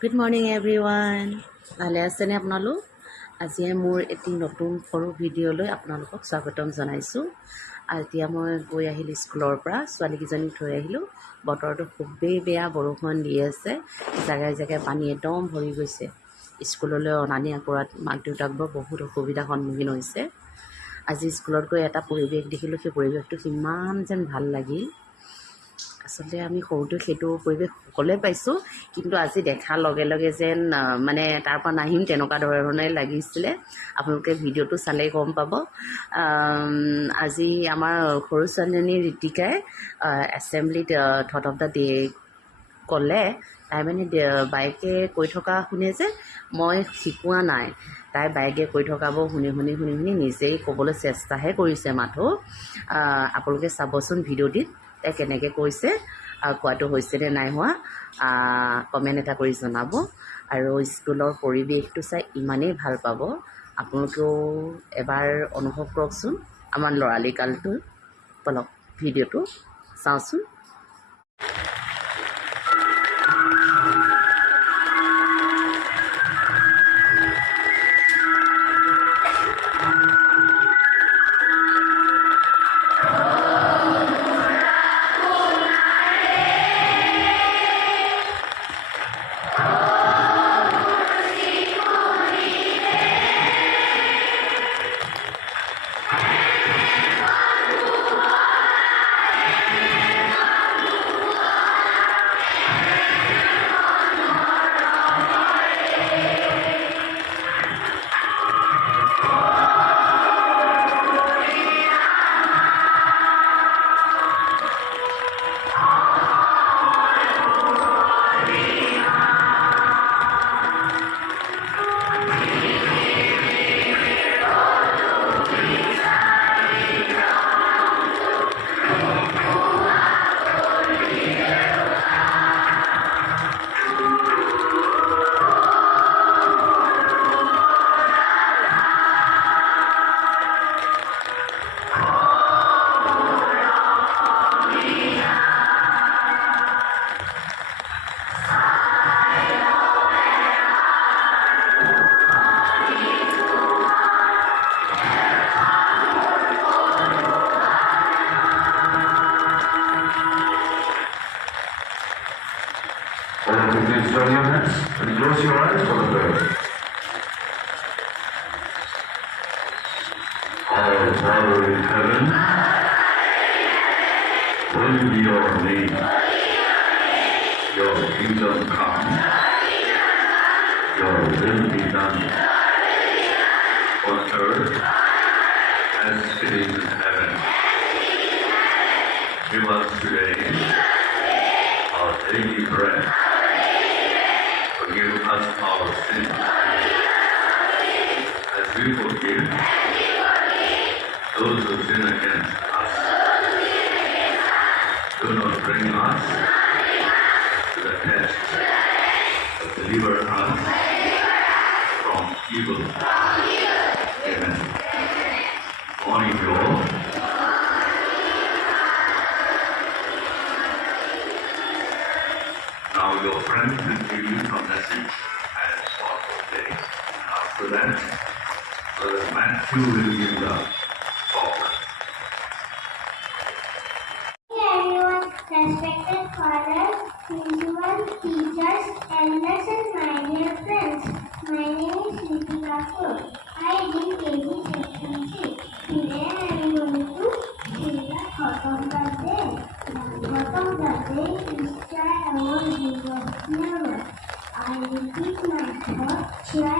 Good morning everyone. ভালে আছেনে আপোনালোক? আজিয়ে মোৰ এটি নতুন সৰু ভিডিঅ'লৈ আপোনালোকক স্বাগতম জনাইছোঁ। এতিয়া মই গৈ আহিলোঁ স্কুলৰ পৰা, ছোৱালীকেইজনীক থৈ আহিলোঁ। বতৰটো খুবেই বেয়া, বৰষুণ দি আছে, জেগাই জেগাই পানী একদম ভৰি গৈছে। স্কুললৈ অনা নিয়া কৰাত মাক দেউতাকবোৰ বহুত অসুবিধাৰ সন্মুখীন হৈছে। আজি স্কুলত গৈ এটা পৰিৱেশ দেখিলোঁ, সেই পৰিৱেশটো কিমান যেন ভাল লাগিল। আচলতে আমি সৰুতে সেইটো পৰিৱেশ সকলোৱে পাইছোঁ, কিন্তু আজি দেখাৰ লগে লগে যেন মানে তাৰ পৰা নাহিম তেনেকুৱা ধৰণে লাগিছিলে। আপোনালোকে ভিডিঅ'টো চালেই গম পাব। আজি আমাৰ সৰু ছোৱালীজনী ঋতিকাই এছেম্বলিত থট অফ দ্য ডে ক'লে। তাই মানে বাইকে কৈ থকা শুনে যে মই শিকোৱা নাই, তাই বাইকে কৈ থকাবোৰ শুনি শুনি শুনি শুনি নিজেই ক'বলৈ চেষ্টাহে কৰিছে মাথো। আপোনালোকে চাবচোন ভিডিঅ'টিত তাই কেনেকৈ কৈছে, কোৱাটো হৈছেনে নাই হোৱা কমেণ্ট এটা কৰি জনাব। আৰু স্কুলৰ পৰিৱেশটো চাই ইমানেই ভাল পাব, আপোনালোকেও এবাৰ অনুভৱ কৰকচোন আমাৰ ল'ৰালি কালটো। বলক ভিডিঅ'টো চাওঁচোন। Please join your hands and close your eyes for the prayer. Our Father in heaven, hallowed be your name. Your kingdom come. Your will be done on earth as it is in heaven. Give us today our daily bread. Forgive us our sins, as we forgive those who sin against us. Do not bring us to the test, but deliver us from evil. Amen. Morning, you all. Now your friend will give you a message as for today. After that, Brother Matthew will give the talk. Hey everyone, respected fathers, principals, teachers, elders and my dear friends. My name is Ritika Kaur. I did KG section 6. Today I am going to sing the thought of the day. The thought of the day is try our Jesus never. I repeat my thought, try